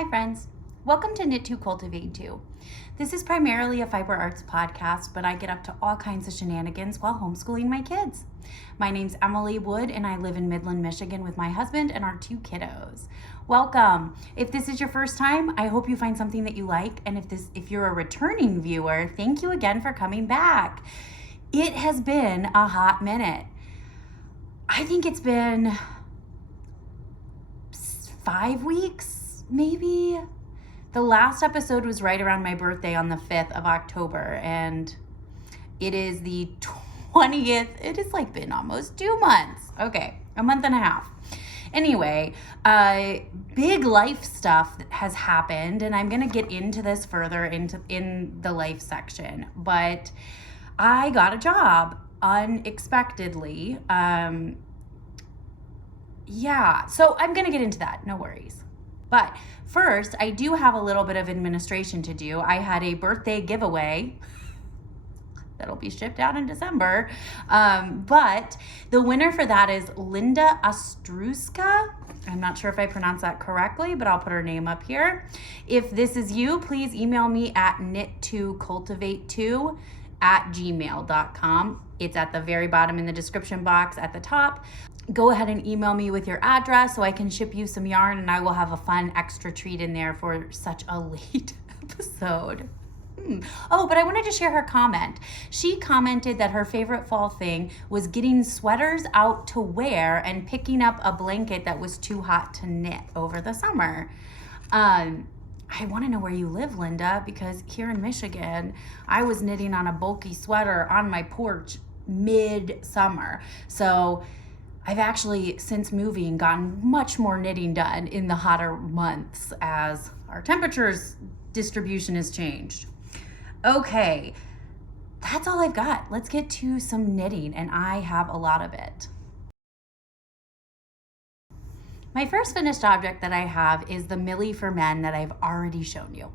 Hi friends, welcome to Knit 2 Cultivate 2. This is primarily a fiber arts podcast, but I get up to all kinds of shenanigans while homeschooling my kids. My name's Emily Wood and I live in Midland, Michigan with my husband and our 2 kiddos. Welcome. If this is your first time, I hope you find something that you like, and if you're a returning viewer, thank you again for coming back. It has been a hot minute. I think it's been 5 weeks. Maybe. The last episode was right around my birthday on the 5th of October, and it is the 20th. It has been almost 2 months. Okay, a month and a half. Anyway, big life stuff has happened, and I'm going to get into this further in the life section, but I got a job unexpectedly. So I'm going to get into that. No worries. But first, I do have a little bit of administration to do. I had a birthday giveaway that'll be shipped out in December. But the winner for that is Linda Ostruska. I'm not sure if I pronounced that correctly, but I'll put her name up here. If this is you, please email me at knit2cultivate2@gmail.com. It's at the very bottom in the description box at the top. Go ahead and email me with your address so I can ship you some yarn, and I will have a fun extra treat in there for such a late episode. Oh, but I wanted to share her comment. She commented that her favorite fall thing was getting sweaters out to wear and picking up a blanket that was too hot to knit over the summer. I want to know where you live, Linda, because here in Michigan, I was knitting on a bulky sweater on my porch mid-summer. So I've actually, since moving, gotten much more knitting done in the hotter months as our temperatures distribution has changed. Okay, that's all I've got. Let's get to some knitting, and I have a lot of it. My first finished object that I have is the Millie for Men that I've already shown you.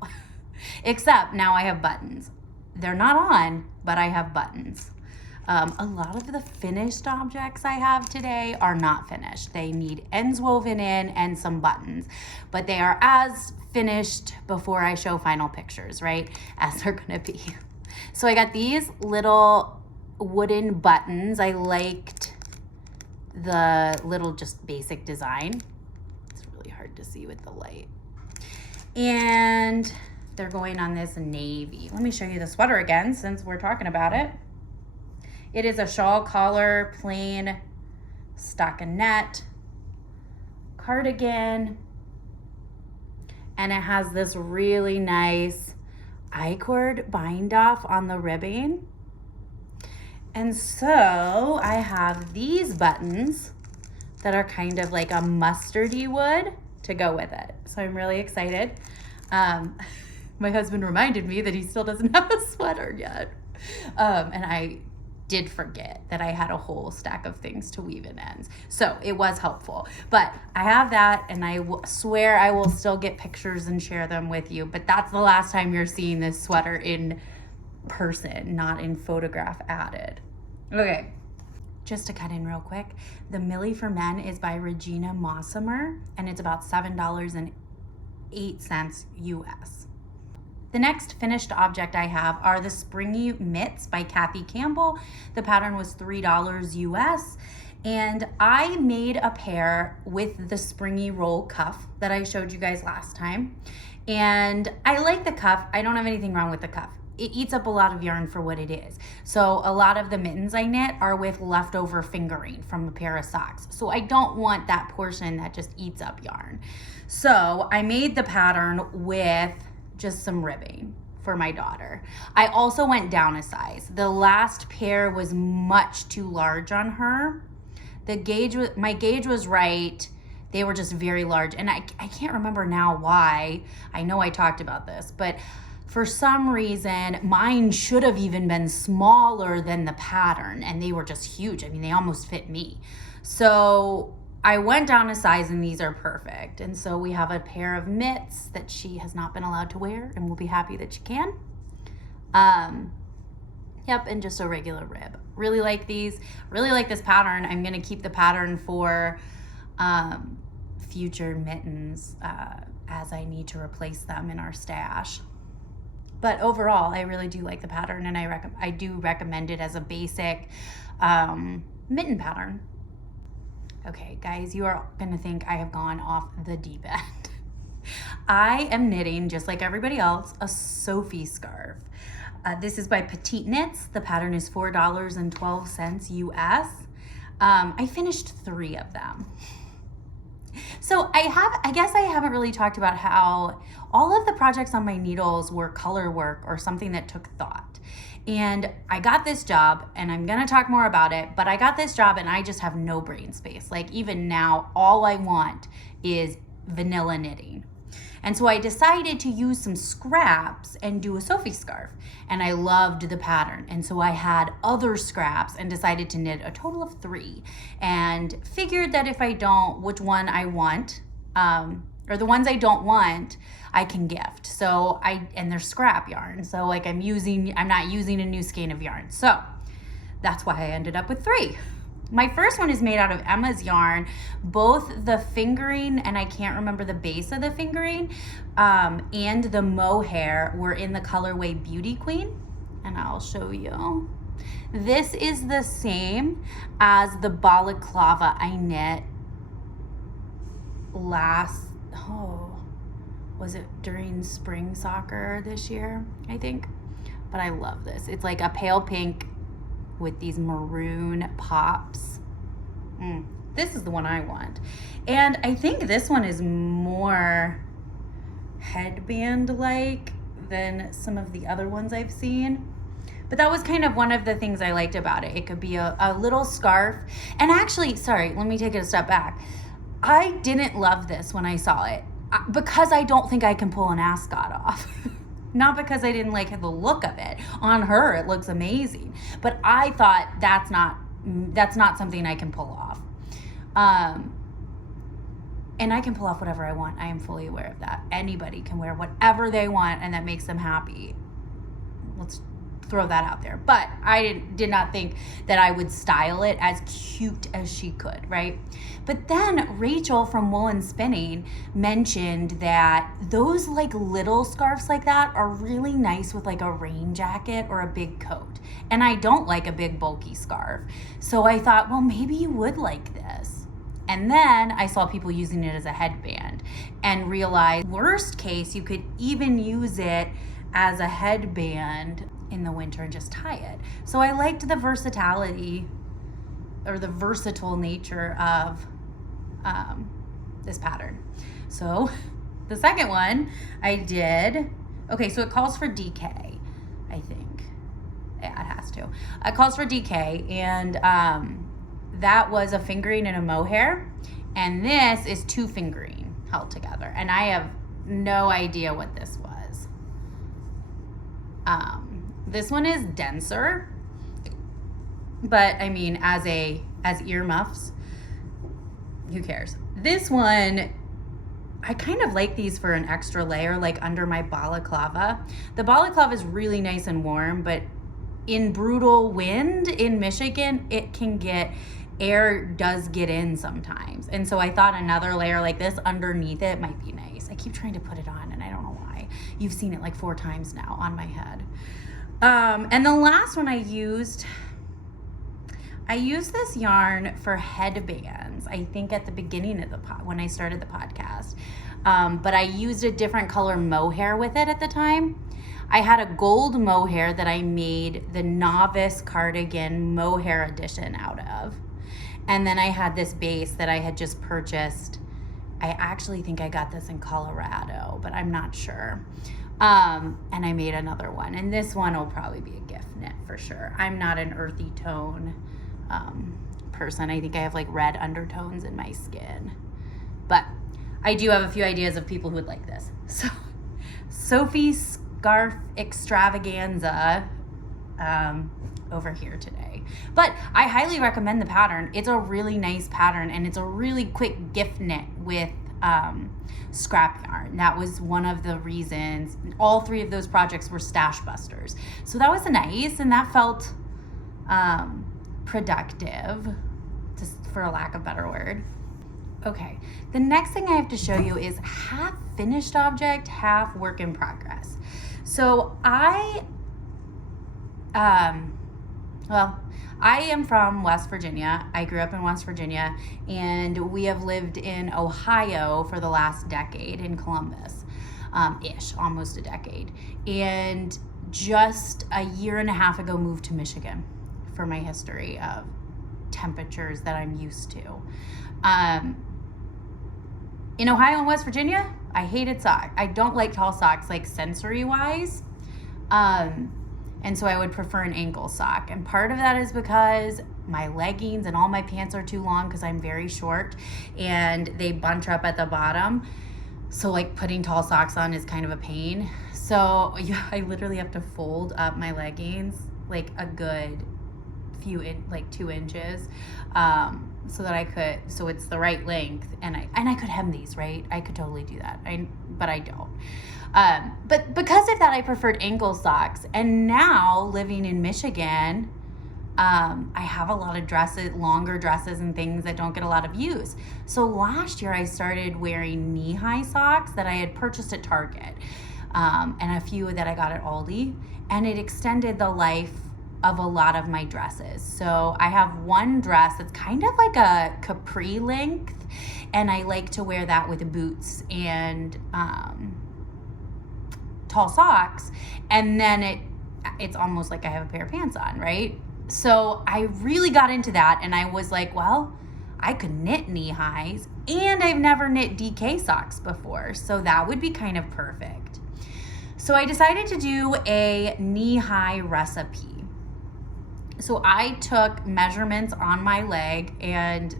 Except now I have buttons. They're not on, but I have buttons. A lot of the finished objects I have today are not finished. They need ends woven in and some buttons, but they are as finished before I show final pictures, right? As they're gonna be. So I got these little wooden buttons. I liked the little just basic design. It's really hard to see with the light. And they're going on this navy. Let me show you the sweater again since we're talking about it. It is a shawl collar, plain stockinette cardigan, and it has this really nice I-cord bind off on the ribbing. And so I have these buttons that are kind of like a mustardy wood to go with it. So I'm really excited. My husband reminded me that he still doesn't have a sweater yet. And I did forget that I had a whole stack of things to weave in ends. So it was helpful. But I have that, and I swear I will still get pictures and share them with you. But that's the last time you're seeing this sweater in person, not in photograph added. Okay, just to cut in real quick, the Millie for Men is by Regina Mossimer, and it's about $7.08 US. The next finished object I have are the Springy Mitts by Kathy Campbell. The pattern was $3 US, and I made a pair with the springy roll cuff that I showed you guys last time. And I like the cuff. I don't have anything wrong with the cuff. It eats up a lot of yarn for what it is. So a lot of the mittens I knit are with leftover fingering from a pair of socks. So I don't want that portion that just eats up yarn. So I made the pattern with just some ribbing for my daughter. I also went down a size. The last pair was much too large on her. My gauge was right. They were just very large. And I can't remember now why. I know I talked about this, but for some reason, mine should have even been smaller than the pattern, and they were just huge. I mean, they almost fit me. So I went down a size, and these are perfect. And so we have a pair of mitts that she has not been allowed to wear, and we'll be happy that she can. Yep, and just a regular rib. Really like these. Really like this pattern. I'm gonna keep the pattern for future mittens as I need to replace them in our stash. But overall, I really do like the pattern, and I do recommend it as a basic mitten pattern. Okay, guys, you are gonna think I have gone off the deep end. I am knitting, just like everybody else, a Sophie scarf. This is by Petite Knits. The pattern is $4.12 US. I finished 3 of them. So I guess I haven't really talked about how all of the projects on my needles were color work or something that took thought. And I got this job, and I'm gonna talk more about it, but I got this job and I just have no brain space. Like, even now, all I want is vanilla knitting. And so I decided to use some scraps and do a Sophie scarf. And I loved the pattern. And so I had other scraps and decided to knit a total of 3. And figured that if I don't, which one I want, or the ones I don't want, I can gift. So and they're scrap yarn. So like I'm not using a new skein of yarn. So that's why I ended up with 3. My first one is made out of Emma's yarn. Both the fingering, and I can't remember the base of the fingering, and the mohair were in the colorway Beauty Queen. And I'll show you. This is the same as the balaclava I knit was it during spring soccer this year, I think? But I love this. It's like a pale pink with these maroon pops. This is the one I want. And I think this one is more headband-like than some of the other ones I've seen. But that was kind of one of the things I liked about it. It could be a little scarf. And actually, sorry, let me take it a step back. I didn't love this when I saw it because I don't think I can pull an ascot off. Not because I didn't like the look of it. On her, it looks amazing. But I thought that's not something I can pull off. And I can pull off whatever I want. I am fully aware of that. Anybody can wear whatever they want and that makes them happy. Let's throw that out there. But I did not think that I would style it as cute as she could, right? But then Rachel from Wool and Spinning mentioned that those like little scarves like that are really nice with like a rain jacket or a big coat. And I don't like a big bulky scarf. So I thought, well, maybe you would like this. And then I saw people using it as a headband and realized, worst case, you could even use it as a headband in the winter and just tie it. So I liked the versatility or the versatile nature of this pattern. So the second one I did, okay, so it calls for DK, I think. Yeah, it has to. It calls for DK, and that was a fingering and a mohair, and this is 2 fingering held together, and I have no idea what this was. This one is denser, but I mean, as earmuffs, who cares? This one, I kind of like these for an extra layer, like under my balaclava. The balaclava is really nice and warm, but in brutal wind in Michigan, air does get in sometimes. And so I thought another layer like this underneath it might be nice. I keep trying to put it on and I don't know why. You've seen it like 4 times now on my head. And the last one I used this yarn for headbands, I think at the beginning of when I started the podcast. But I used a different color mohair with it at the time. I had a gold mohair that I made the novice cardigan mohair edition out of. And then I had this base that I had just purchased. I actually think I got this in Colorado, but I'm not sure. And I made another one. And this one will probably be a gift knit for sure. I'm not an earthy tone person. I think I have like red undertones in my skin. But I do have a few ideas of people who would like this. So Sophie Scarf Extravaganza over here today. But I highly recommend the pattern. It's a really nice pattern, and it's a really quick gift knit with scrap yarn. That was one of the reasons. All 3 of those projects were stash busters. So that was nice, and that felt productive, just for a lack of a better word. Okay, the next thing I have to show you is half finished object, half work in progress. So I am from West Virginia. I grew up in West Virginia, and we have lived in Ohio for the last decade, in Columbus, almost a decade. And just a year and a half ago moved to Michigan for my history of temperatures that I'm used to. In Ohio and West Virginia, I hated socks. I don't like tall socks, like sensory-wise. And so I would prefer an ankle sock. And part of that is because my leggings and all my pants are too long because I'm very short and they bunch up at the bottom. So like putting tall socks on is kind of a pain. So yeah, I literally have to fold up my leggings like a good like 2 inches, so that so it's the right length, and I could hem these, right? I could totally do that. But I don't. But because of that, I preferred ankle socks. And now living in Michigan, I have a lot of dresses, longer dresses and things that don't get a lot of use. So last year I started wearing knee-high socks that I had purchased at Target, and a few that I got at Aldi, and it extended the life of a lot of my dresses. So I have one dress that's kind of like a capri length, and I like to wear that with boots and tall socks, and then it's almost like I have a pair of pants on, right? So I really got into that, and I was like, well, I could knit knee highs, and I've never knit DK socks before, so that would be kind of perfect. So I decided to do a knee-high recipe. So I took measurements on my leg, and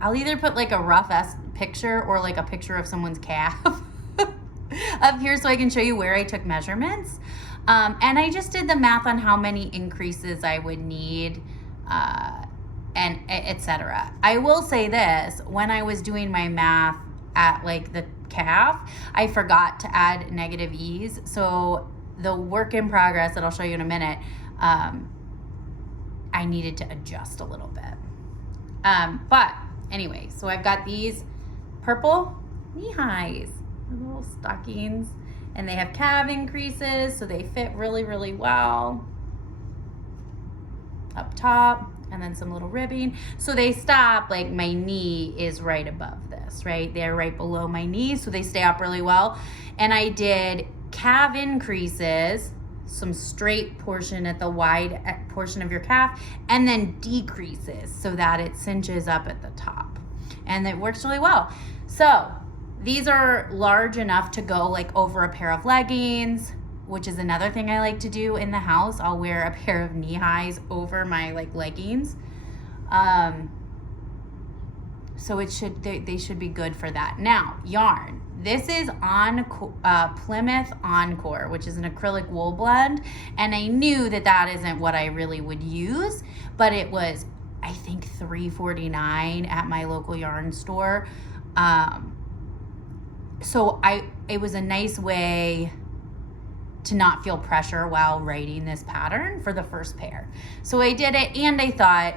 I'll either put like a rough picture or like a picture of someone's calf up here so I can show you where I took measurements. And I just did the math on how many increases I would need, and etc. I will say this, when I was doing my math at like the calf, I forgot to add negative e's. So the work in progress that I'll show you in a minute, I needed to adjust a little bit. But anyway, so I've got these purple knee highs, little stockings, and they have calf increases, so they fit really, really well up top, and then some little ribbing. So they stop, like my knee is right above this, right? They're right below my knee, so they stay up really well. And I did calf increases, some straight portion at the wide portion of your calf, and then decreases so that it cinches up at the top. And it works really well. So these are large enough to go like over a pair of leggings, which is another thing I like to do in the house. I'll wear a pair of knee highs over my like leggings. So they should be good for that. Now, yarn. This is Plymouth Encore, which is an acrylic wool blend, and I knew that isn't what I really would use, but it was, I think, $3.49 at my local yarn store. So it was a nice way to not feel pressure while writing this pattern for the first pair. So I did it, and I thought,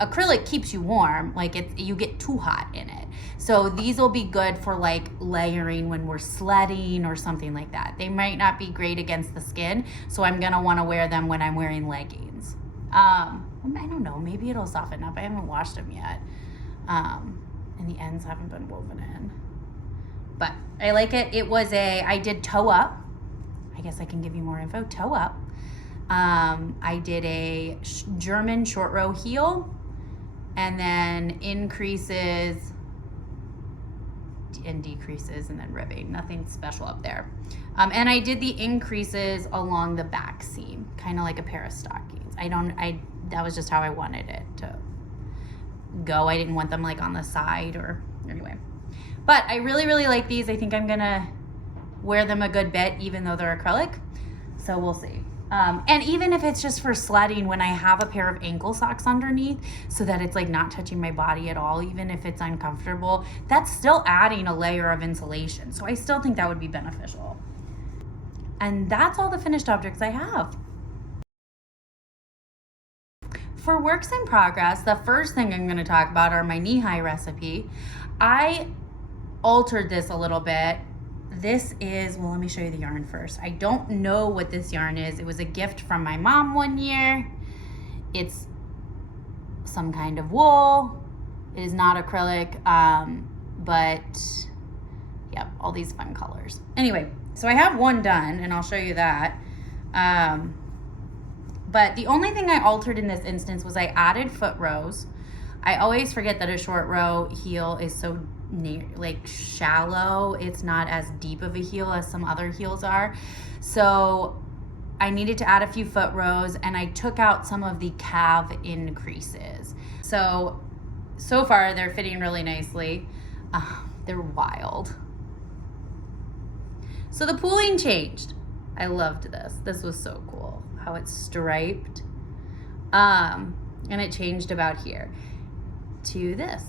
acrylic keeps you warm, like you get too hot in it. So these will be good for like layering when we're sledding or something like that. They might not be great against the skin, so I'm gonna wanna wear them when I'm wearing leggings. I don't know, maybe it'll soften up. I haven't washed them yet. And the ends haven't been woven in. But I like it. I did toe up. I guess I can give you more info. Toe up. I did a German short row heel, and then increases and decreases, and then ribbing. Nothing special up there. And I did the increases along the back seam, kind of like a pair of stockings. That was just how I wanted it to go. I didn't want them like on the side or anyway. But I really, really like these. I think I'm gonna wear them a good bit, even though they're acrylic. So we'll see. And even if it's just for sledding, when I have a pair of ankle socks underneath so that it's like not touching my body at all, even if it's uncomfortable, that's still adding a layer of insulation. So I still think that would be beneficial. And that's all the finished objects I have. for works in progress, the first thing I'm going to talk about are my knee-high recipe. I altered this a little bit. This is, well, let me show you the yarn first. I don't know what this yarn is. It was a gift from my mom one year. It's some kind of wool. It is not acrylic, but yep, all these fun colors. Anyway, so I have one done, and I'll show you that. But the only thing I altered in this instance was I added foot rows. I always forget that a short row heel is so shallow. It's not as deep of a heel as some other heels are. So I needed to add a few foot rows, and I took out some of the calf increases. So far they're fitting really nicely. They're wild. So the pooling changed. I loved this. This was so cool, how it's striped. And it changed about here to this.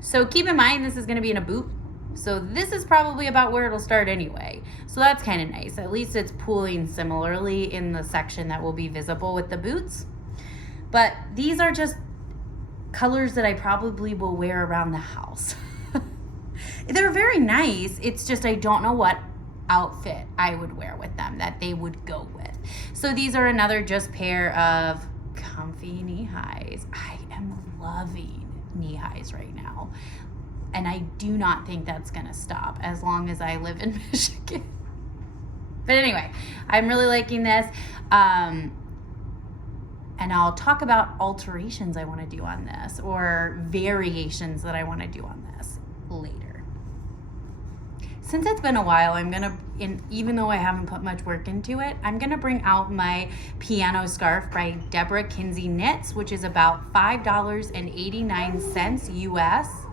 So keep in mind, this is gonna be in a boot. So this is probably about where it'll start anyway. So that's kind of nice. At least it's pooling similarly in the section that will be visible with the boots. But these are just colors that I probably will wear around the house. They're very nice. It's just I don't know what outfit I would wear with them that they would go with. So these are another just pair of comfy knee highs. I am loving knee highs right now, and I do not think that's gonna stop as long as I live in Michigan. But anyway, I'm really liking this, and I'll talk about alterations I want to do on this, or variations that I want to do on this later. Since it's been a while, even though I haven't put much work into it, I'm gonna bring out my piano scarf by Deborah Kinsey Knits, which is about $5.89 US.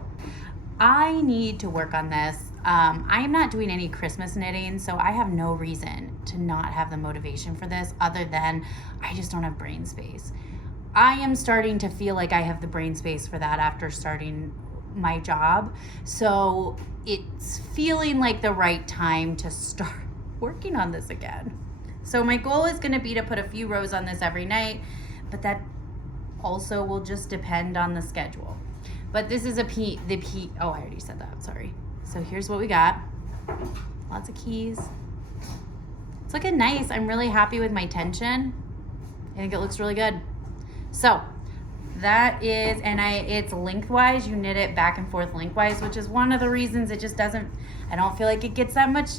I need to work on this. I'm not doing any Christmas knitting, so I have no reason to not have the motivation for this other than I just don't have brain space. I am starting to feel like I have the brain space for that after starting my job. So it's feeling like the right time to start working on this again. So my goal is going to be to put a few rows on this every night, but that also will just depend on the schedule. But this is oh, I already said that, sorry. So here's what we got. Lots of keys. It's looking nice. I'm really happy with my tension. I think it looks really good. So that is, and it's lengthwise. You knit it back and forth lengthwise, which is one of the reasons it just doesn't, I don't feel like it gets that much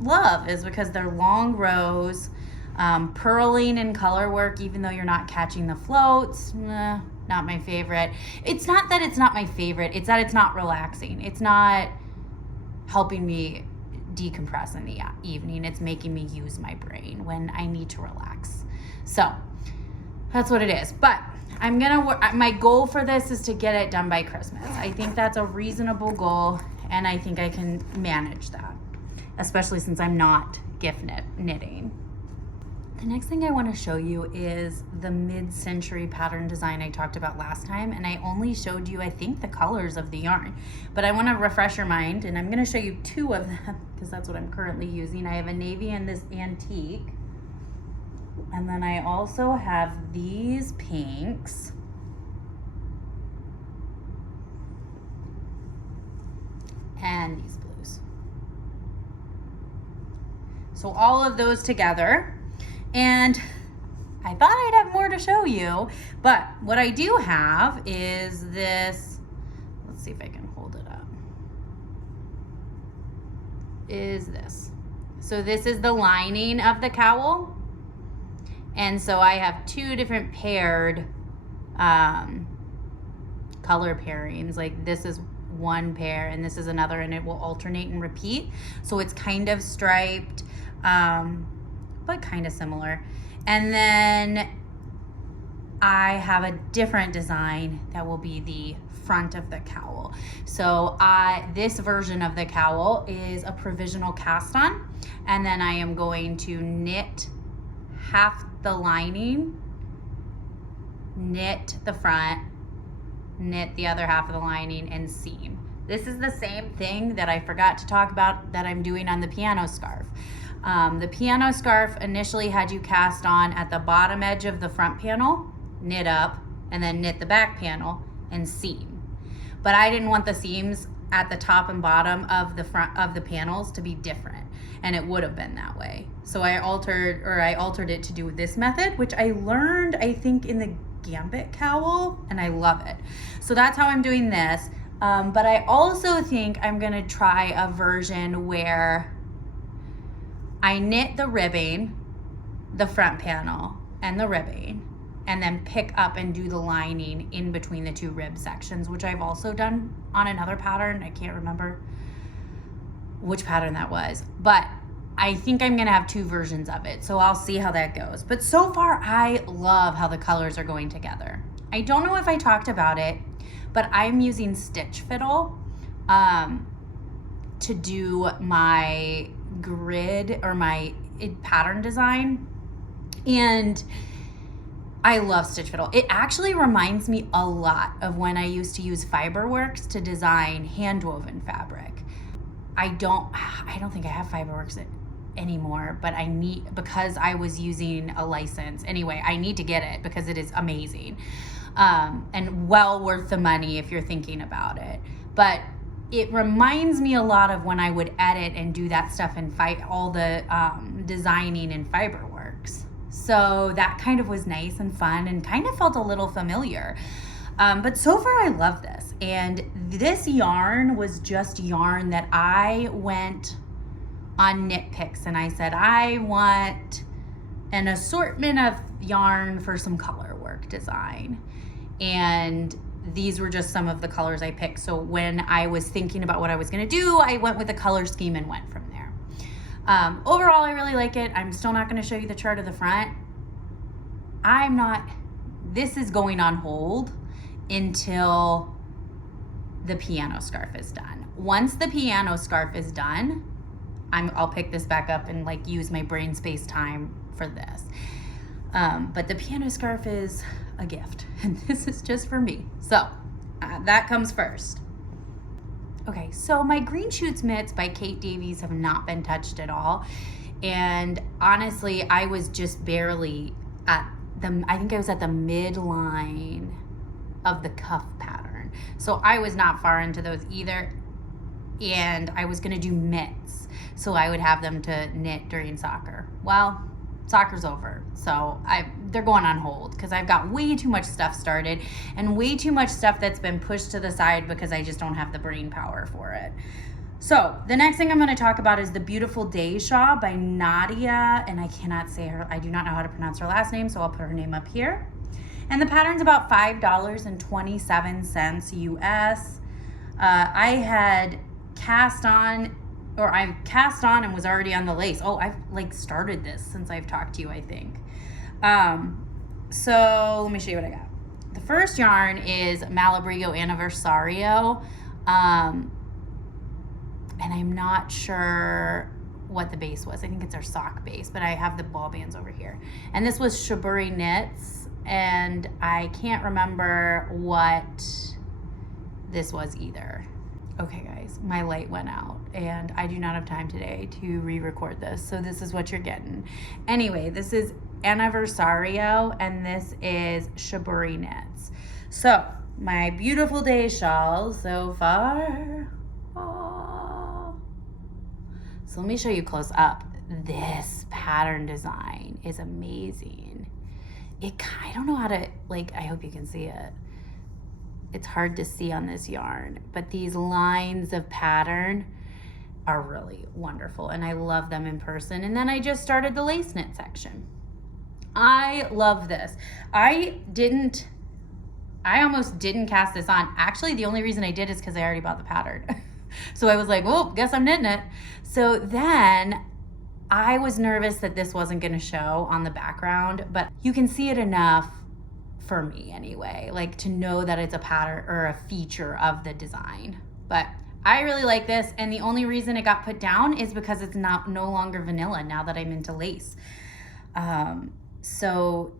love, is because they're long rows, purling and color work, even though you're not catching the floats. Not my favorite. It's not that it's not my favorite, it's that it's not relaxing. It's not helping me decompress in the evening. It's making me use my brain when I need to relax. So that's what it is. But I'm gonna work, my goal for this is to get it done by Christmas. I think that's a reasonable goal, and I think I can manage that, especially since I'm not gift knitting. The next thing I want to show you is the mid-century pattern design I talked about last time, and I only showed you, I think, the colors of the yarn. But I want to refresh your mind, and I'm going to show you two of them because that's what I'm currently using. I have a navy and this antique, and then I also have these pinks. And these blues. So all of those together. And I thought I'd have more to show you, but what I do have is this, let's see if I can hold it up, is this. So this is the lining of the cowl. And so I have two different paired color pairings. Like this is one pair and this is another, and it will alternate and repeat. So it's kind of striped, but kind of similar. And then I have a different design that will be the front of the cowl. So this version of the cowl is a provisional cast on, and then I am going to knit half the lining, knit the front, knit the other half of the lining, and seam. This is the same thing that I forgot to talk about that I'm doing on the piano scarf. The piano scarf initially had you cast on at the bottom edge of the front panel knit up, and then knit the back panel and seam. But I didn't want the seams at the top and bottom of the front of the panels to be different, and it would have been that way. So I altered it to do this method, which I learned, I think, in the Gambit cowl, and I love it. So that's how I'm doing this. But I also think I'm gonna try a version where I knit the ribbing, the front panel, and the ribbing, and then pick up and do the lining in between the two rib sections, which I've also done on another pattern. I can't remember which pattern that was, but I think I'm gonna have two versions of it, so I'll see how that goes. But so far, I love how the colors are going together. I don't know if I talked about it, but I'm using Stitch Fiddle to do my grid or my pattern design, and I love Stitch Fiddle. It actually reminds me a lot of when I used to use Fiberworks to design hand-woven fabric. I don't think I have Fiberworks anymore, but because I was using a license. Anyway, I need to get it because it is amazing. And well worth the money if you're thinking about it. But it reminds me a lot of when I would edit and do that stuff and all the designing in Fiberworks. So that kind of was nice and fun and kind of felt a little familiar. But so far I love this. And this yarn was just yarn that I went on Knitpicks and I said, I want an assortment of yarn for some color work design. And these were just some of the colors I picked. So when I was thinking about what I was gonna do, I went with a color scheme and went from there. Overall, I really like it. I'm still not gonna show you the chart of the front. This is going on hold until the piano scarf is done. Once the piano scarf is done, I'll pick this back up and like use my brain space time for this. But the piano scarf is a gift and this is just for me. So that comes first. Okay, so my Green Shoots mitts by Kate Davies have not been touched at all. And honestly, I was just barely I think I was at the midline of the cuff pattern. So I was not far into those either. And I was gonna do mitts, so I would have them to knit during soccer. Well, soccer's over, so they're going on hold because I've got way too much stuff started and way too much stuff that's been pushed to the side because I just don't have the brain power for it. So the next thing I'm going to talk about is the Beautiful Day Shawl by Nadia, and I cannot say I do not know how to pronounce her last name, so I'll put her name up here. And the pattern's about $5.27 US. I had cast on and was already on the lace. Oh, I've like started this since I've talked to you, I think. So let me show you what I got. The first yarn is Malabrigo Aniversario. And I'm not sure what the base was. I think it's our sock base, but I have the ball bands over here. And this was Shiburi knits, and I can't remember what this was either. Okay guys, my light went out and I do not have time today to re-record this, so this is what you're getting. Anyway, this is Aniversario and this is Shiburi knits. So my Beautiful Day shawl so far. So let me show you close up. This pattern design is amazing. I don't know how to, I hope you can see it. It's hard to see on this yarn, but these lines of pattern are really wonderful and I love them in person. And then I just started the lace knit section. I love this. I almost didn't cast this on. Actually, the only reason I did is because I already bought the pattern. So I was like, well, guess I'm knitting it. So then I was nervous that this wasn't gonna show on the background, but you can see it enough for me anyway, to know that it's a pattern or a feature of the design. But I really like this, and the only reason it got put down is because it's no longer vanilla now that I'm into lace. So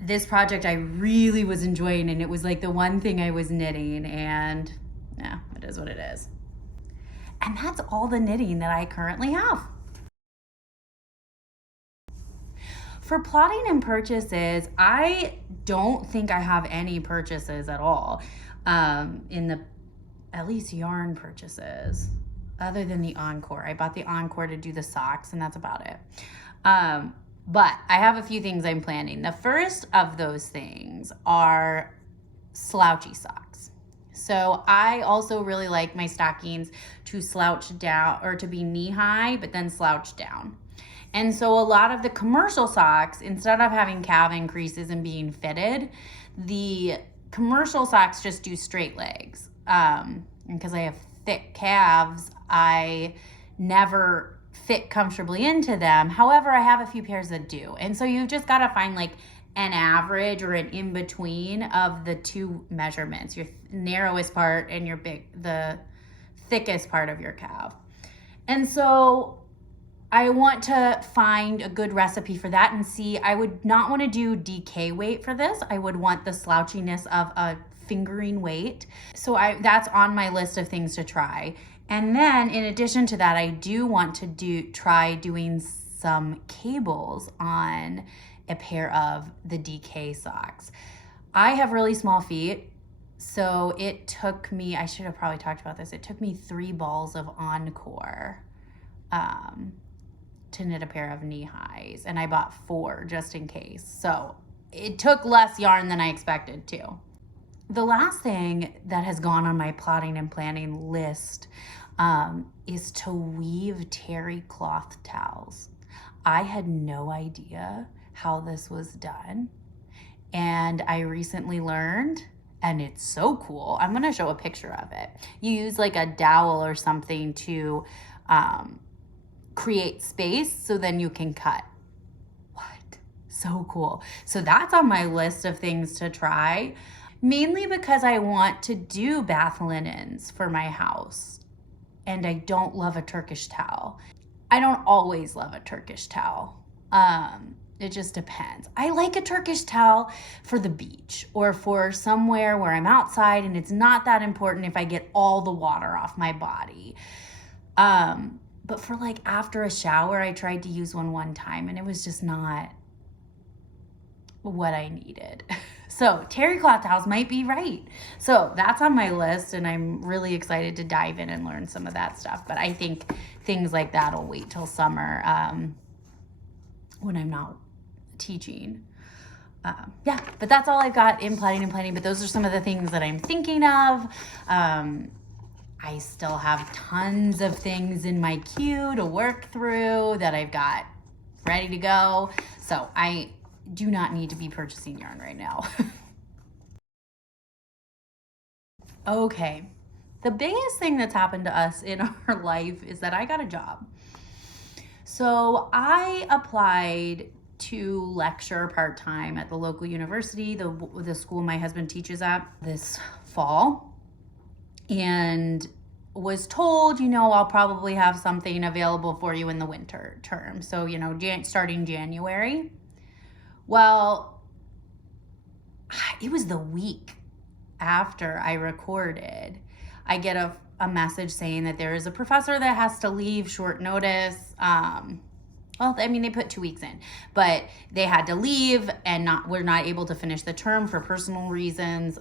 this project I really was enjoying, and it was the one thing I was knitting, and yeah, it is what it is. And that's all the knitting that I currently have. For plotting and purchases, I don't think I have any purchases at all, at least yarn purchases, other than the Encore. I bought the Encore to do the socks, and that's about it. But I have a few things I'm planning. The first of those things are slouchy socks. So I also really like my stockings to slouch down, or to be knee high, but then slouch down. And so a lot of the commercial socks, instead of having calving creases and being fitted, the commercial socks just do straight legs. And because I have thick calves, I never fit comfortably into them. However, I have a few pairs that do. And so you've just got to find like an average or an in between of the two measurements, your narrowest part and the thickest part of your calf. And so I want to find a good recipe for that and see. I would not want to do DK weight for this. I would want the slouchiness of a fingering weight. So that's on my list of things to try. And then in addition to that, I do want to try doing some cables on a pair of the DK socks. I have really small feet, so it took me, I should have probably talked about this, it took me 3 balls of Encore to knit a pair of knee highs, and I bought 4 just in case. So it took less yarn than I expected to. The last thing that has gone on my plotting and planning list is to weave terry cloth towels. I had no idea how this was done, and I recently learned, and it's so cool. I'm gonna show a picture of it. You use like a dowel or something to create space so then you can cut. What? So cool. So that's on my list of things to try, mainly because I want to do bath linens for my house, and I don't love a Turkish towel. I don't always love a Turkish towel. It just depends. I like a Turkish towel for the beach or for somewhere where I'm outside and it's not that important if I get all the water off my body. But for like after a shower, I tried to use one time and it was just not what I needed. So terry cloth towels might be right. So that's on my list, and I'm really excited to dive in and learn some of that stuff. But I think things like that will wait till summer when I'm not teaching. Yeah, but that's all I've got in planning. But those are some of the things that I'm thinking of. I still have tons of things in my queue to work through that I've got ready to go. So I do not need to be purchasing yarn right now. Okay, the biggest thing that's happened to us in our life is that I got a job. So I applied to lecture part-time at the local university, the school my husband teaches at, this fall, and was told, I'll probably have something available for you in the winter term. So, starting January. Well, it was the week after I recorded, I get a message saying that there is a professor that has to leave short notice. They put 2 weeks in, but they had to leave and we're not able to finish the term for personal reasons.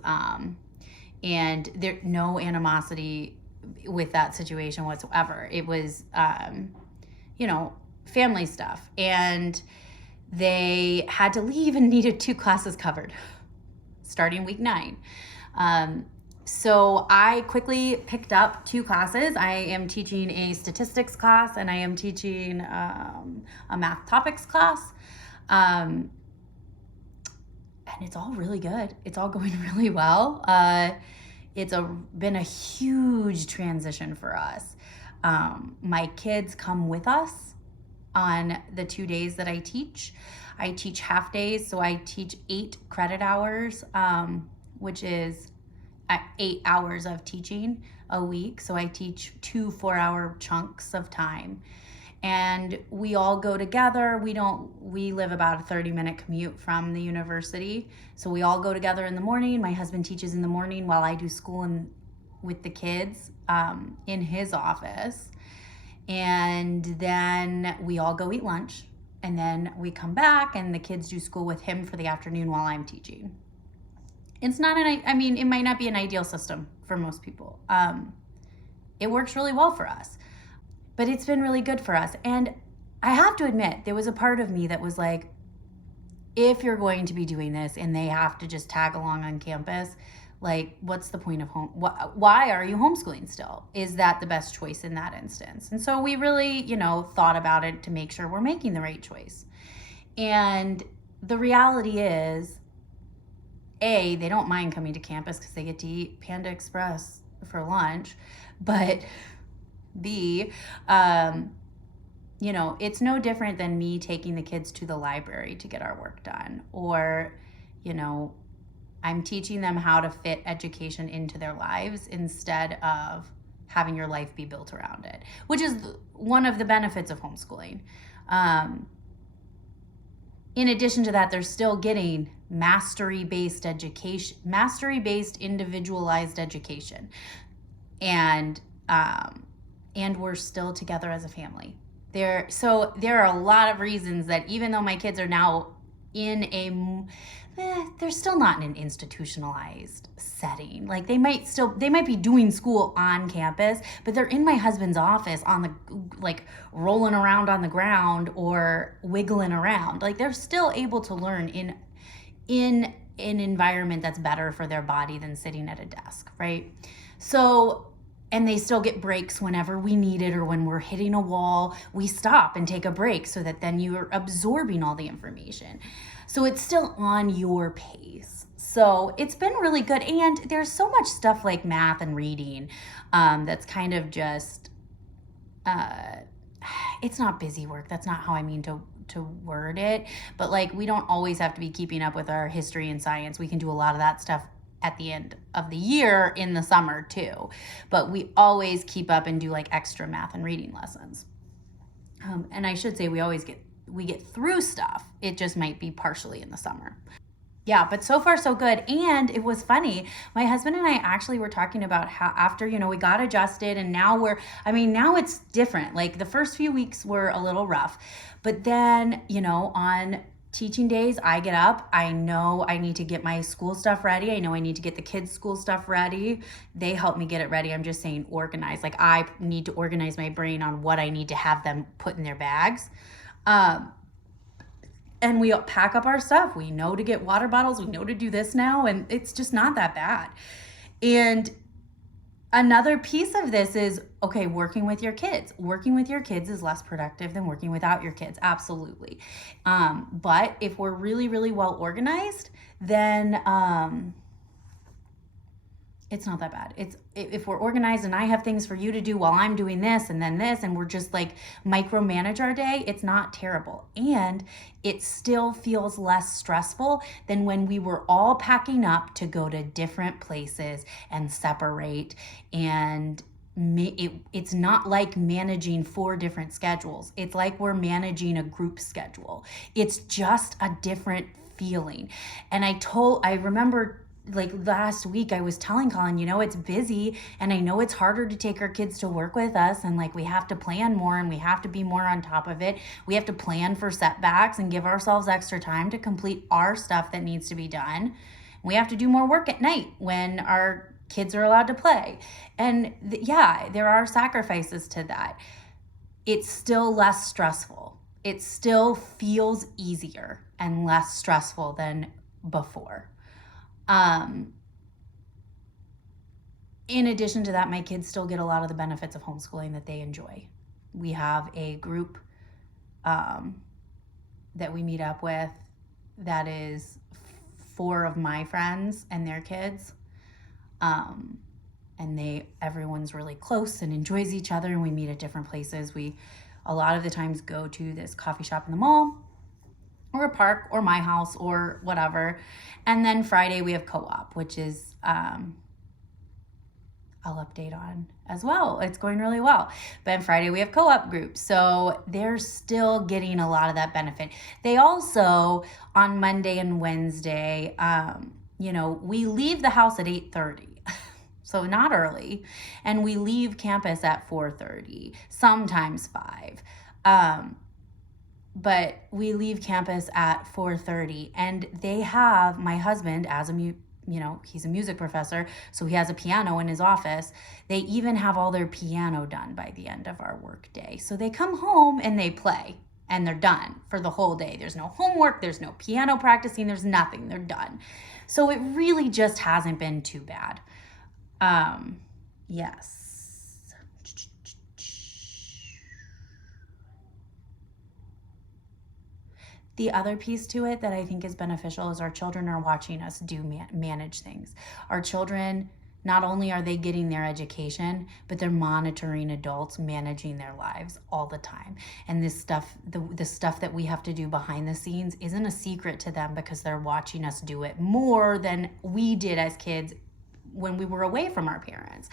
And there's no animosity with that situation whatsoever. It was, family stuff. And they had to leave and needed 2 classes covered starting week 9. So I quickly picked up 2 classes. I am teaching a statistics class and I am teaching a math topics class. And it's all really good. It's all going really well. It's been a huge transition for us. My kids come with us on the 2 days that I teach. I teach half days, so I teach 8 credit hours, which is 8 hours of teaching a week. So I teach 2 4-hour chunks of time. And we all go together. We live about a 30-minute commute from the university. So we all go together in the morning. My husband teaches in the morning while I do school with the kids in his office. And then we all go eat lunch. And then we come back and the kids do school with him for the afternoon while I'm teaching. It's not it might not be an ideal system for most people. It works really well for us, but it's been really good for us. And I have to admit, there was a part of me that was like, if you're going to be doing this and they have to just tag along on campus, like, what's the point of why are you homeschooling still? Is that the best choice in that instance? And so we really, thought about it to make sure we're making the right choice. And the reality is, A, they don't mind coming to campus because they get to eat Panda Express for lunch. But B, it's no different than me taking the kids to the library to get our work done. Or, I'm teaching them how to fit education into their lives instead of having your life be built around it, which is one of the benefits of homeschooling. In addition to that, they're still getting mastery-based individualized education. And we're still together as a family. There are a lot of reasons that even though my kids are now they're still not in an institutionalized setting. Like they might be doing school on campus, but they're in my husband's office rolling around on the ground or wiggling around. Like they're still able to learn in an environment that's better for their body than sitting at a desk, right? So, and they still get breaks whenever we need it, or when we're hitting a wall, we stop and take a break so that then you're absorbing all the information. So it's still on your pace. So it's been really good. And there's so much stuff like math and reading that's kind of just, it's not busy work. That's not how I mean to word it. But like, we don't always have to be keeping up with our history and science. We can do a lot of that stuff at the end of the year in the summer too. But we always keep up and do like extra math and reading lessons. And I should say we get through stuff. It just might be partially in the summer. Yeah, but so far so good. And it was funny. My husband and I actually were talking about how after, we got adjusted and now now it's different. Like the first few weeks were a little rough, but then, on teaching days, I get up, I know I need to get my school stuff ready. I know I need to get the kids' school stuff ready. They help me get it ready. I'm just saying organize. Like I need to organize my brain on what I need to have them put in their bags. And we pack up our stuff. We know to get water bottles. We know to do this now. And it's just not that bad. And another piece of this is, okay, working with your kids. Working with your kids is less productive than working without your kids. Absolutely. But if we're really, really well organized, then it's not that bad. If we're organized and I have things for you to do while I'm doing this and then this, and we're just like micromanage our day, it's not terrible. And it still feels less stressful than when we were all packing up to go to different places and separate. And it's not like managing 4 different schedules. It's like we're managing a group schedule. It's just a different feeling. And I remember like last week I was telling Colin, it's busy and I know it's harder to take our kids to work with us, and like we have to plan more and we have to be more on top of it. We have to plan for setbacks and give ourselves extra time to complete our stuff that needs to be done. We have to do more work at night when our kids are allowed to play. And there are sacrifices to that. It's still less stressful. It still feels easier and less stressful than before. In addition to that, my kids still get a lot of the benefits of homeschooling that they enjoy. We have a group that we meet up with that is 4 of my friends and their kids. And everyone's really close and enjoys each other, and we meet at different places. We a lot of the times go to this coffee shop in the mall, or a park, or my house, or whatever. And then Friday we have co-op, which is I'll update on as well. It's going really well. But on Friday we have co-op groups. So they're still getting a lot of that benefit. They also, on Monday and Wednesday, we leave the house at 8:30. So not early. And we leave campus at 4:30, sometimes 5. but we leave campus at 4:30, and they have my husband as he's a music professor, so he has a piano in his office. They even have all their piano done by the end of our work day. So they come home and they play, and they're done for the whole day. There's no homework, there's no piano practicing, there's nothing. They're done. So it really just hasn't been too bad. Yes. The other piece to it that I think is beneficial is our children are watching us manage things. Our children, not only are they getting their education, but they're monitoring adults managing their lives all the time. And this stuff, the stuff that we have to do behind the scenes isn't a secret to them because they're watching us do it more than we did as kids when we were away from our parents.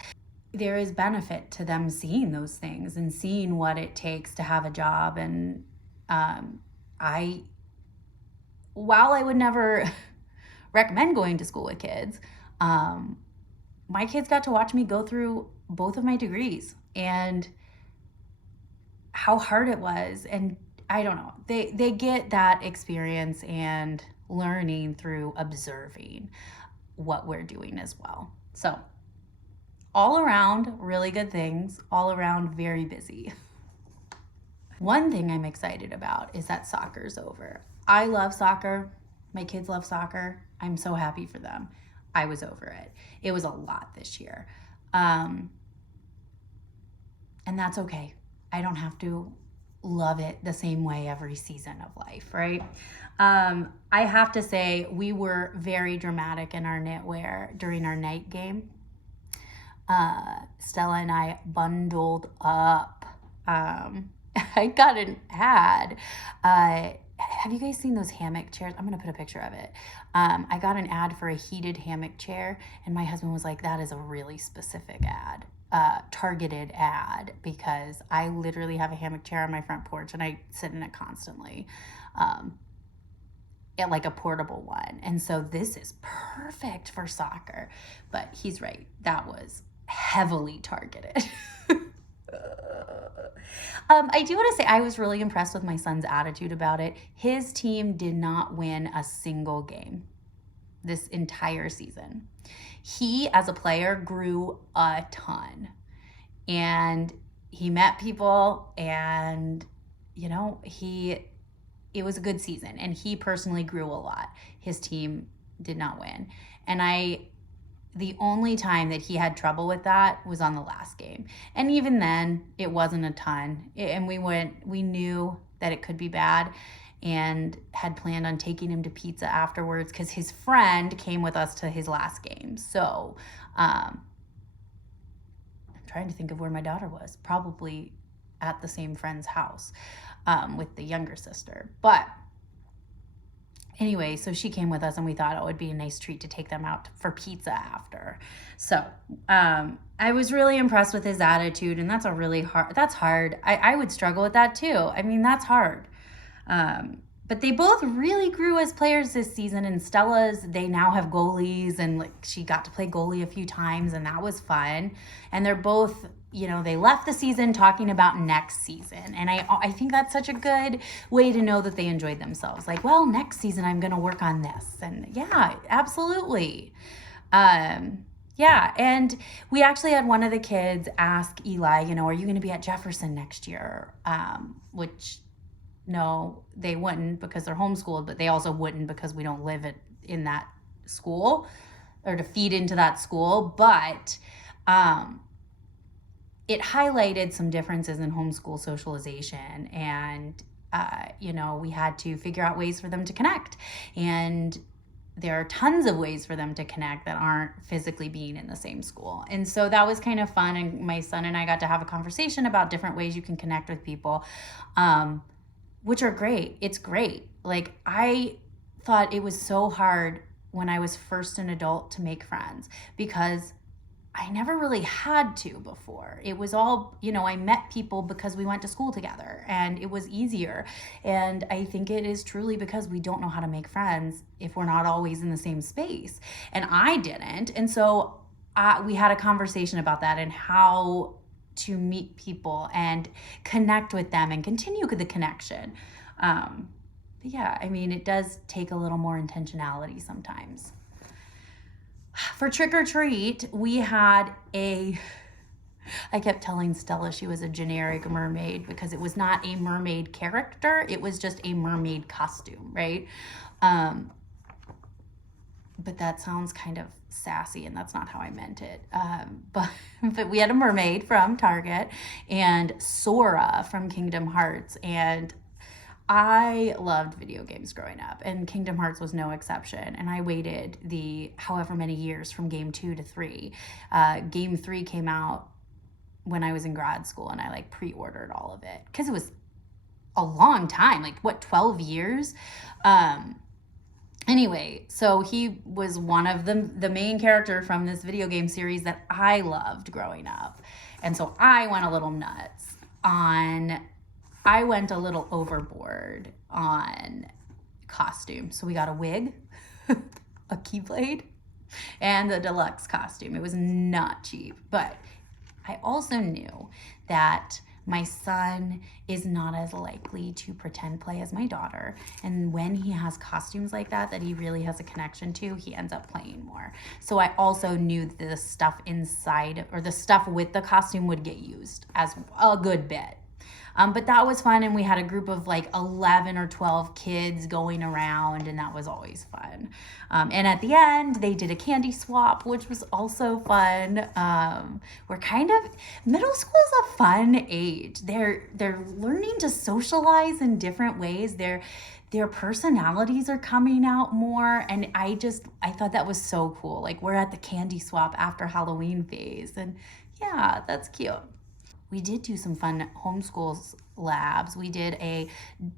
There is benefit to them seeing those things and seeing what it takes to have a job. And while I would never recommend going to school with kids, my kids got to watch me go through both of my degrees and how hard it was. And I don't know, they get that experience and learning through observing what we're doing as well. So all around, really good things, all around very busy. One thing I'm excited about is that soccer's over. I love soccer. My kids love soccer. I'm so happy for them. I was over it. It was a lot this year. And that's okay. I don't have to love it the same way every season of life, right? I have to say we were very dramatic in our knitwear during our night game. Stella and I bundled up. I got an ad. Have you guys seen those hammock chairs? I'm going to put a picture of it. I got an ad for a heated hammock chair, and my husband was like, that is a really specific ad, targeted ad, because I literally have a hammock chair on my front porch, and I sit in it constantly, like a portable one. And so this is perfect for soccer. But he's right. That was heavily targeted. I do want to say I was really impressed with my son's attitude about it. His team did not win a single game this entire season. He, as a player, grew a ton. And he met people, and, it was a good season. And he personally grew a lot. His team did not win. And the only time that he had trouble with that was on the last game. And even then, it wasn't a ton. And we knew that it could be bad and had planned on taking him to pizza afterwards because his friend came with us to his last game. So I'm trying to think of where my daughter was. Probably at the same friend's house with the younger sister. But anyway, so she came with us, and we thought it would be a nice treat to take them out for pizza after. So I was really impressed with his attitude, and that's hard. I would struggle with that too. I mean, that's hard. But they both really grew as players this season, and they now have goalies, and she got to play goalie a few times, and that was fun. And they're both, they left the season talking about next season. And I think that's such a good way to know that they enjoyed themselves. Like, well, next season I'm going to work on this. And yeah, absolutely. Yeah. And we actually had one of the kids ask Eli, are you going to be at Jefferson next year? Which, no, they wouldn't because they're homeschooled, but they also wouldn't because we don't live in that school or to feed into that school. But, it highlighted some differences in homeschool socialization, and, we had to figure out ways for them to connect. And there are tons of ways for them to connect that aren't physically being in the same school. And so that was kind of fun. And my son and I got to have a conversation about different ways you can connect with people, which are great. It's great. I thought it was so hard when I was first an adult to make friends because I never really had to before. It was all, I met people because we went to school together and it was easier. And I think it is truly because we don't know how to make friends if we're not always in the same space. And I didn't. And so we had a conversation about that and how to meet people and connect with them and continue the connection. But yeah, I mean, it does take a little more intentionality sometimes. For trick or treat, we had I kept telling Stella she was a generic mermaid because it was not a mermaid character. It was just a mermaid costume, right? But that sounds kind of sassy, and that's not how I meant it. But we had a mermaid from Target and Sora from Kingdom Hearts, and I loved video games growing up, and Kingdom Hearts was no exception. And I waited the however many years from game 2 to 3. Game 3 came out when I was in grad school, and I like pre-ordered all of it because it was a long time, like what, 12 years? Anyway, so he was one of the main character from this video game series that I loved growing up. And so I went a little nuts I went a little overboard on costume. So we got a wig, a keyblade, and the deluxe costume. It was not cheap, but I also knew that my son is not as likely to pretend play as my daughter. And when he has costumes like that he really has a connection to, he ends up playing more. So I also knew that the stuff inside, or the stuff with the costume, would get used as a good bit. But that was fun, and we had a group of like 11 or 12 kids going around, and that was always fun. And at the end, they did a candy swap, which was also fun. We're kind of, middle school is a fun age. They're learning to socialize in different ways. Their personalities are coming out more, and I thought that was so cool. Like, we're at the candy swap after Halloween phase, and yeah, that's cute. We did do some fun homeschool labs. We did a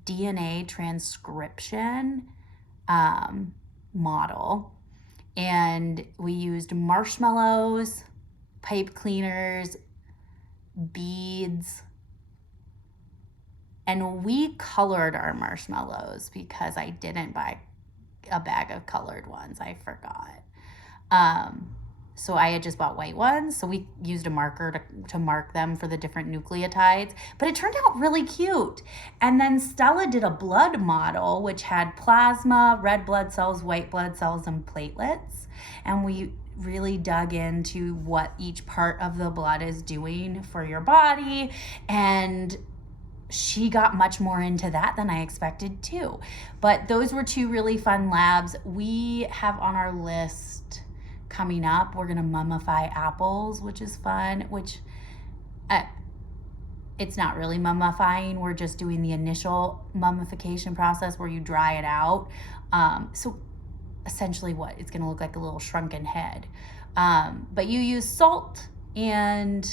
DNA transcription model, and we used marshmallows, pipe cleaners, beads, and we colored our marshmallows because I didn't buy a bag of colored ones. I forgot. So I had just bought white ones, so we used a marker to mark them for the different nucleotides, but it turned out really cute. And then Stella did a blood model, which had plasma, red blood cells, white blood cells, and platelets. And we really dug into what each part of the blood is doing for your body, and she got much more into that than I expected too. But those were two really fun labs. We have on our list coming up, we're gonna mummify apples, which is fun, which it's not really mummifying, we're just doing the initial mummification process where you dry it out. So essentially what it's gonna look like, a little shrunken head. But you use salt and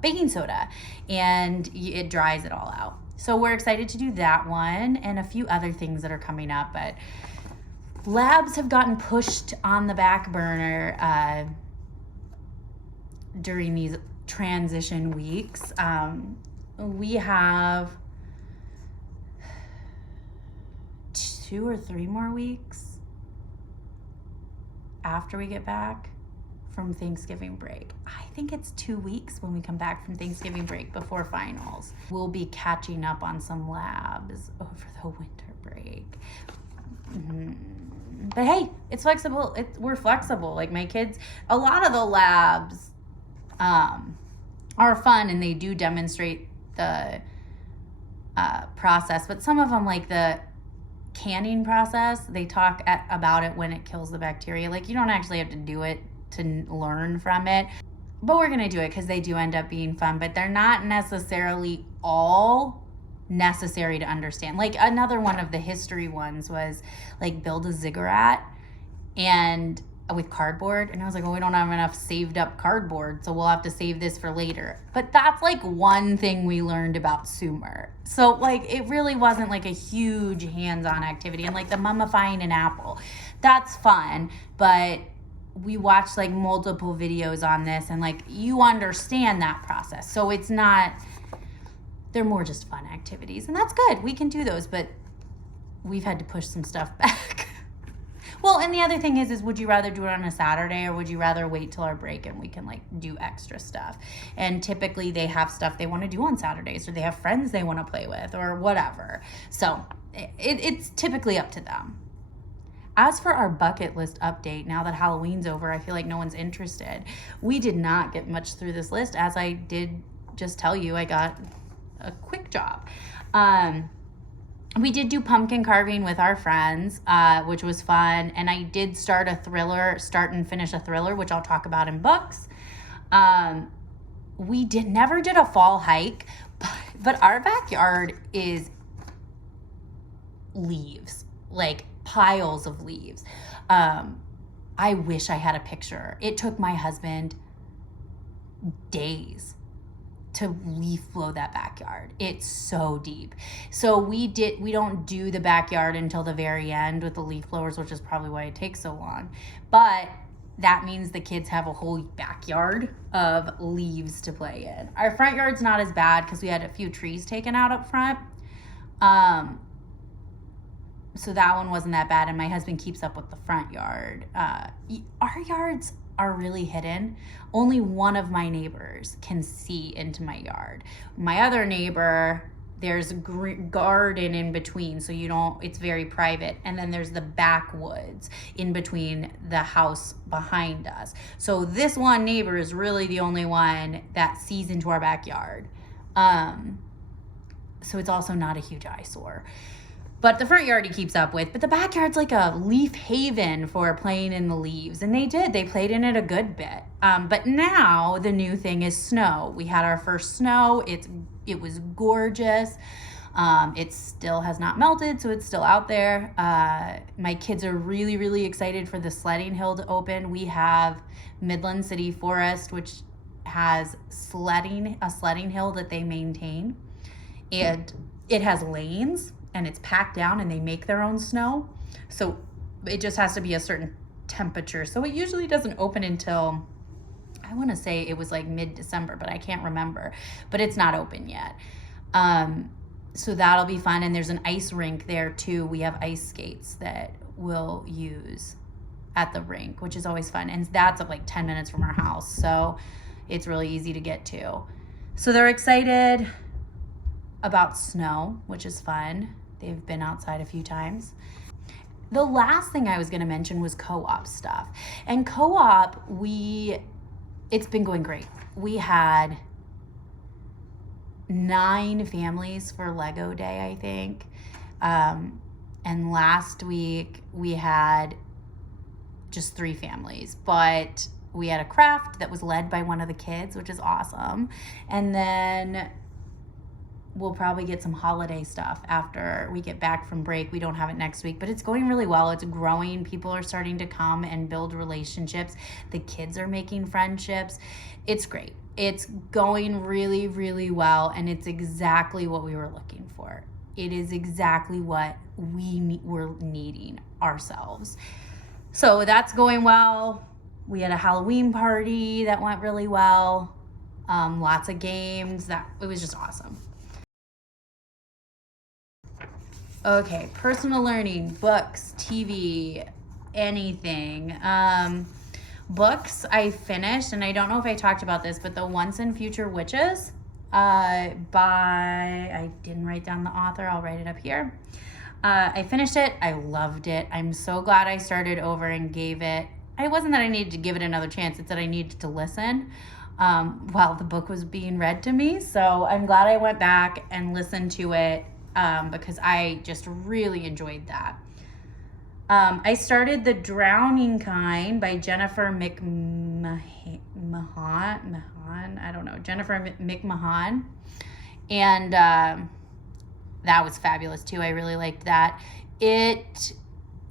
baking soda, and it dries it all out. So we're excited to do that one and a few other things that are coming up, but labs have gotten pushed on the back burner during these transition weeks. We have 2 or 3 more weeks after we get back from Thanksgiving break. I think it's 2 weeks when we come back from Thanksgiving break before finals. We'll be catching up on some labs over the winter break. But hey, it's flexible. We're flexible. Like, my kids, a lot of the labs are fun, and they do demonstrate the process. But some of them, like the canning process, they talk about it when it kills the bacteria. Like, you don't actually have to do it to learn from it. But we're going to do it because they do end up being fun. But they're not necessarily all necessary to understand. Like, another one of the history ones was like build a ziggurat and with cardboard, and I was like, well, we don't have enough saved up cardboard, so we'll have to save this for later. But that's like one thing we learned about Sumer. So like, it really wasn't like a huge hands-on activity. And like the mummifying an apple, that's fun, but we watched like multiple videos on this, and like, you understand that process. So it's not, they're more just fun activities, and that's good. We can do those, but we've had to push some stuff back. Well, and the other thing is would you rather do it on a Saturday, or would you rather wait till our break and we can like do extra stuff? And typically they have stuff they want to do on Saturdays, or they have friends they want to play with, or whatever. So it's typically up to them. As for our bucket list update, now that Halloween's over, I feel like no one's interested. We did not get much through this list. As I did just tell you, I got a quick job. We did do pumpkin carving with our friends, which was fun. And I did start and finish a thriller, which I'll talk about in books. We never did a fall hike, but our backyard is leaves, like piles of leaves. I wish I had a picture. It took my husband days to leaf blow that backyard. It's so deep. So we don't do the backyard until the very end with the leaf blowers, which is probably why it takes so long. But that means the kids have a whole backyard of leaves to play in. Our front yard's not as bad because we had a few trees taken out up front. So that one wasn't that bad, and my husband keeps up with the front yard. Our yards are really hidden. Only one of my neighbors can see into my yard. My other neighbor, there's a garden in between, so it's very private. And then there's the backwoods in between the house behind us. So this one neighbor is really the only one that sees into our backyard. So it's also not a huge eyesore. But the front yard he keeps up with. But the backyard's like a leaf haven for playing in the leaves. And they played in it a good bit. But now the new thing is snow. We had our first snow. It was gorgeous. It still has not melted, so it's still out there. My kids are really, really excited for the sledding hill to open. We have Midland City Forest, which has a sledding hill that they maintain. And it has lanes, and it's packed down, and they make their own snow. So it just has to be a certain temperature. So it usually doesn't open until, I want to say it was like mid-December, but I can't remember. But it's not open yet. So that'll be fun. And there's an ice rink there too. We have ice skates that we'll use at the rink, which is always fun. And that's up like 10 minutes from our house. So it's really easy to get to. So they're excited about snow, which is fun. They've been outside a few times. The last thing I was going to mention was co-op stuff. And co-op, it's been going great. We had 9 families for Lego Day, I think. And last week we had just 3 families, but we had a craft that was led by one of the kids, which is awesome. And then we'll probably get some holiday stuff after we get back from break. We don't have it next week, but it's going really well. It's growing. People are starting to come and build relationships. The kids are making friendships. It's great. It's going really, really well, and it's exactly what we were looking for. It is exactly what we were needing ourselves. So that's going well. We had a Halloween party that went really well. Lots of games. It was just awesome. Okay, personal learning, books, TV, anything. Books I finished, and I don't know if I talked about this, but the Once and Future Witches I didn't write down the author, I'll write it up here. I finished it, I loved it. I'm so glad I started over and it wasn't that I needed to give it another chance, it's that I needed to listen while the book was being read to me. So I'm glad I went back and listened to it. Because I just really enjoyed that. I started The Drowning Kind by Jennifer mcmahon. I don't know, Jennifer mcmahon. And that was fabulous too. I really liked that. It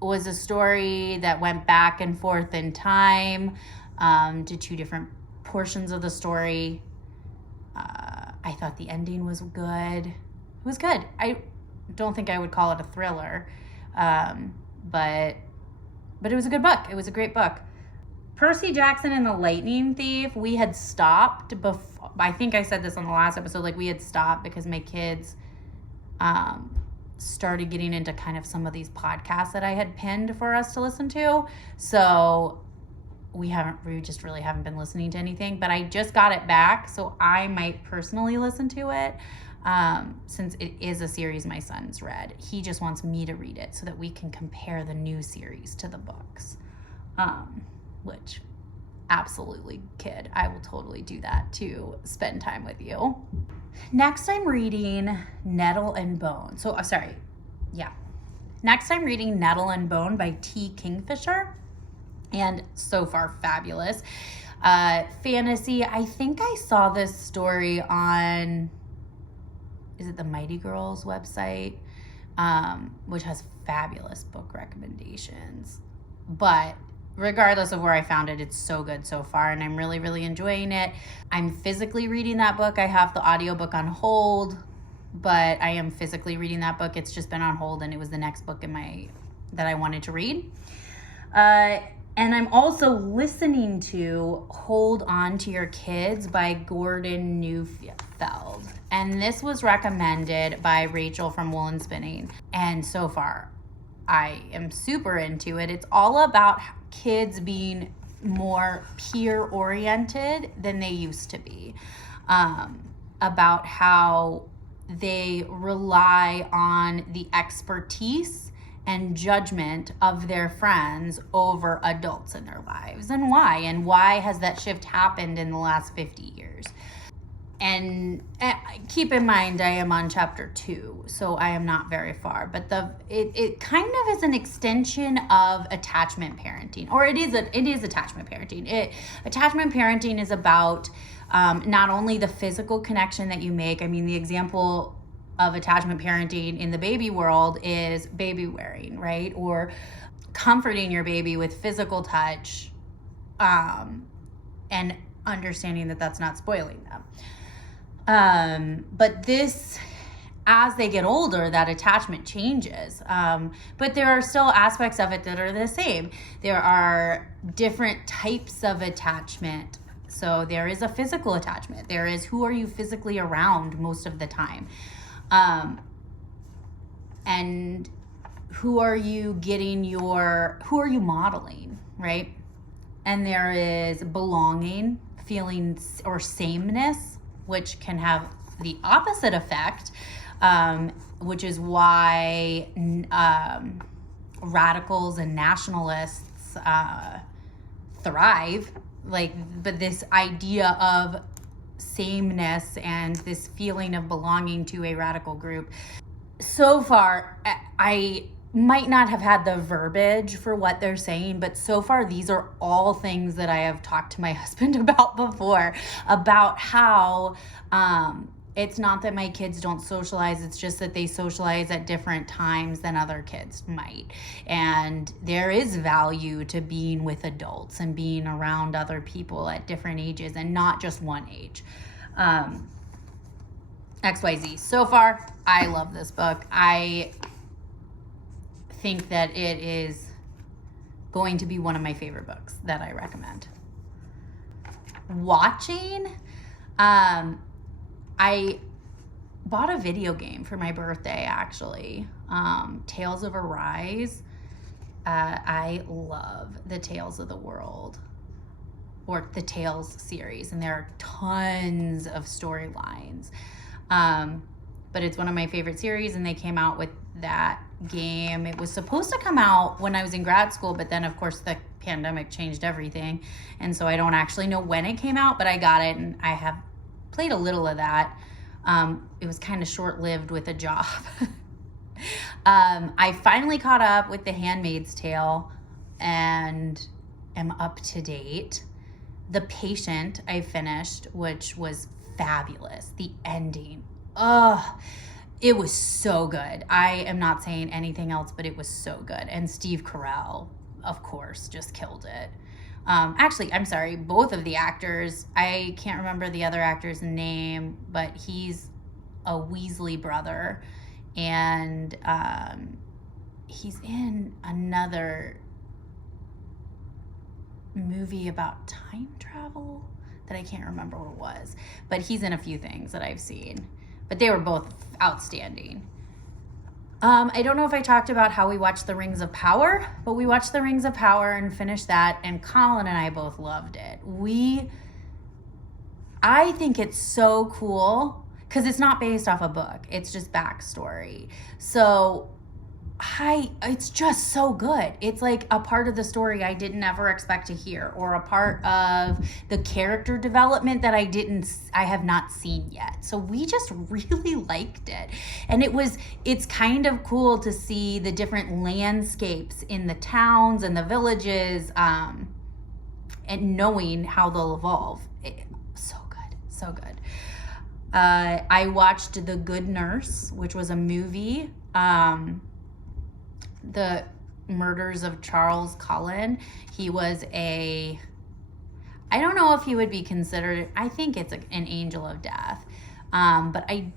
was a story that went back and forth in time to 2 different portions of the story. I thought the ending was good. It was good. I don't think I would call it a thriller, but it was a good book. It was a great book. Percy Jackson and the Lightning Thief, we had stopped before. I think I said this on the last episode, like we had stopped because my kids started getting into kind of some of these podcasts that I had pinned for us to listen to. So we just really haven't been listening to anything, but I just got it back, so I might personally listen to it. Since it is a series my son's read, he just wants me to read it so that we can compare the new series to the books. Which, absolutely, kid, I will totally do that to spend time with you. Next, I'm reading Nettle and Bone. Next, I'm reading Nettle and Bone by T. Kingfisher, and so far fabulous. Fantasy. I think I saw this story on, is it the Mighty Girls website, which has fabulous book recommendations. But regardless of where I found it, it's so good so far, and I'm really, really enjoying it. I'm physically reading that book. I have the audiobook on hold, but I am physically reading that book. It's just been on hold, and it was the next book that I wanted to read. And I'm also listening to Hold On to Your Kids by Gordon Neufeld. And this was recommended by Rachel from Wool and Spinning. And so far, I am super into it. It's all about kids being more peer-oriented than they used to be. About how they rely on the expertise and judgment of their friends over adults in their lives, and why has that shift happened in the last 50 years. And keep in mind, I am on chapter 2, so I am not very far, but it kind of is an extension of attachment parenting, or it is attachment parenting. Attachment parenting is about not only the physical connection that you make. I mean, the example of attachment parenting in the baby world is baby wearing, right? Or comforting your baby with physical touch, and understanding that that's not spoiling them. But this, as they get older, that attachment changes. But there are still aspects of it that are the same. There are different types of attachment. So there is a physical attachment. There is, who are you physically around most of the time? And who are you modeling, right? And there is belonging, feelings, or sameness, which can have the opposite effect, which is why radicals and nationalists thrive. But this idea of sameness and this feeling of belonging to a radical group. So far, I might not have had the verbiage for what they're saying, but so far these are all things that I have talked to my husband about before, about how it's not that my kids don't socialize, it's just that they socialize at different times than other kids might. And there is value to being with adults and being around other people at different ages and not just one age. XYZ. So far, I love this book. I think that it is going to be one of my favorite books that I recommend. Watching, I bought a video game for my birthday, actually. Tales of Arise. I love the Tales of the World, or the Tales series, and there are tons of storylines. But it's one of my favorite series, and they came out with that game. It was supposed to come out when I was in grad school, but then of course the pandemic changed everything, and so I don't actually know when it came out, but I got it, and I have played a little of that. It was kind of short-lived with a job. I finally caught up with The Handmaid's Tale and am up to date. The Patient I finished, which was fabulous. The ending, it was so good. I am not saying anything else, but it was so good. And Steve Carell, of course, just killed it. Actually, I'm sorry, both of the actors, I can't remember the other actor's name, but he's a Weasley brother, and he's in another movie about time travel that I can't remember what it was, but he's in a few things that I've seen, but they were both outstanding. I don't know if I talked about how we watched The Rings of Power, but we watched The Rings of Power and finished that, and Colin and I both loved it. I think it's so cool because it's not based off a book. It's just backstory. So it's just so good. It's like a part of the story I didn't ever expect to hear, or a part of the character development that I have not seen yet. So we just really liked it. And it's kind of cool to see the different landscapes in the towns and the villages, and knowing how they'll evolve. So good. I watched The Good Nurse, which was a movie. The Murders of Charles Cullen. He was I don't know if he would be considered, I think it's an angel of death. But I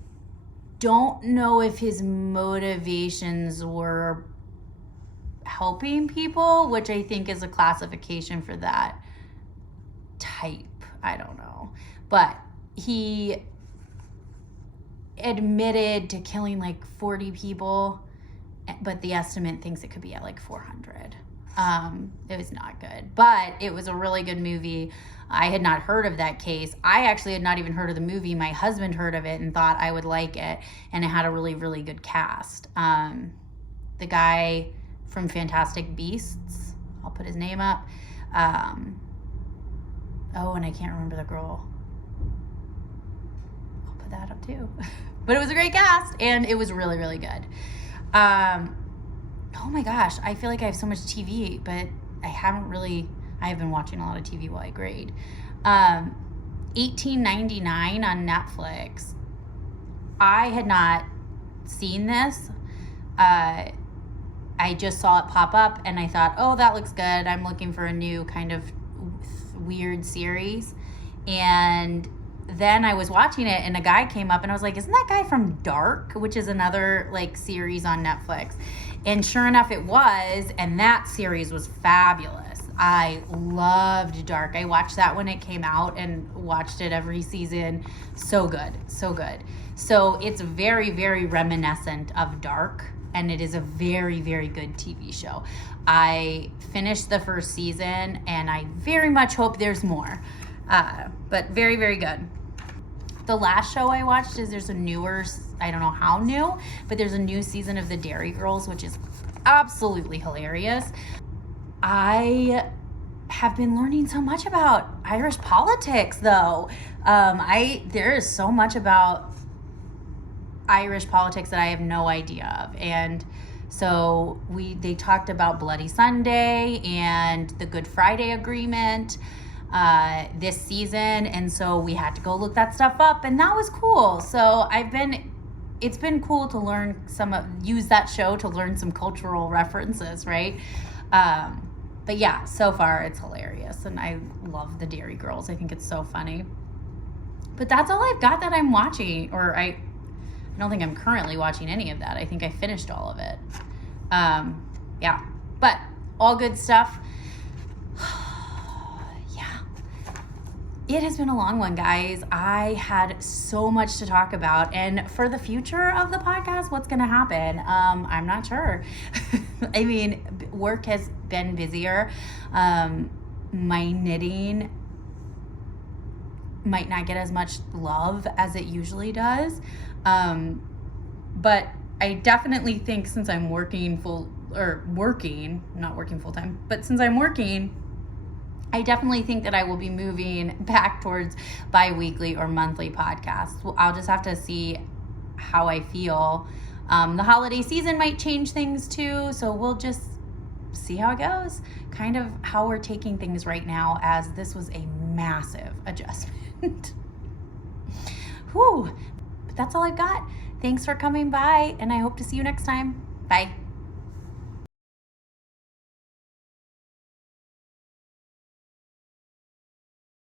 don't know if his motivations were helping people, which I think is a classification for that type. I don't know. But he admitted to killing like 40 people, but the estimate thinks it could be at like 400. It was not good, but it was a really good movie. I had not heard of that case. I actually had not even heard of the movie. My husband heard of it and thought I would like it, and it had a really, really good cast. The guy from Fantastic Beasts, I'll put his name up. And I can't remember the girl. I'll put that up too. But it was a great cast, and it was really, really good. Oh my gosh, I feel like I have so much TV, but I have been watching a lot of TV while I grade. 1899 on Netflix. I had not seen this. I just saw it pop up and I thought, oh, that looks good. I'm looking for a new kind of weird series. And then I was watching it and a guy came up and I was like, isn't that guy from Dark, which is another like series on Netflix? And sure enough it was, and that series was fabulous. I loved Dark. I watched that when it came out and watched it every season. So good, so good. So it's very, very reminiscent of Dark, and it is a very, very good TV show. I finished the first season and I very much hope there's more. But very, very good. The last show I watched there's a newer, I don't know how new, but there's a new season of the Derry Girls, which is absolutely hilarious. I have been learning so much about Irish politics, though. There is so much about Irish politics that I have no idea of. And so they talked about Bloody Sunday and the Good Friday Agreement this season, and so we had to go look that stuff up, and that was cool. So it's been cool to use that show to learn some cultural references, right? But yeah, so far it's hilarious, and I love the Derry Girls. I think it's so funny. But that's all I've got that I'm watching, or I don't think I'm currently watching any of that. I think I finished all of it. Yeah, but all good stuff. It has been a long one, guys. I had so much to talk about, and for the future of the podcast, what's going to happen? I'm not sure. I mean, work has been busier. My knitting might not get as much love as it usually does. But I definitely think since I'm not working full-time, but since I'm working, I definitely think that I will be moving back towards bi-weekly or monthly podcasts. Well, I'll just have to see how I feel. The holiday season might change things too, so we'll just see how it goes. Kind of how we're taking things right now, as this was a massive adjustment. Whew. But that's all I've got. Thanks for coming by, and I hope to see you next time. Bye.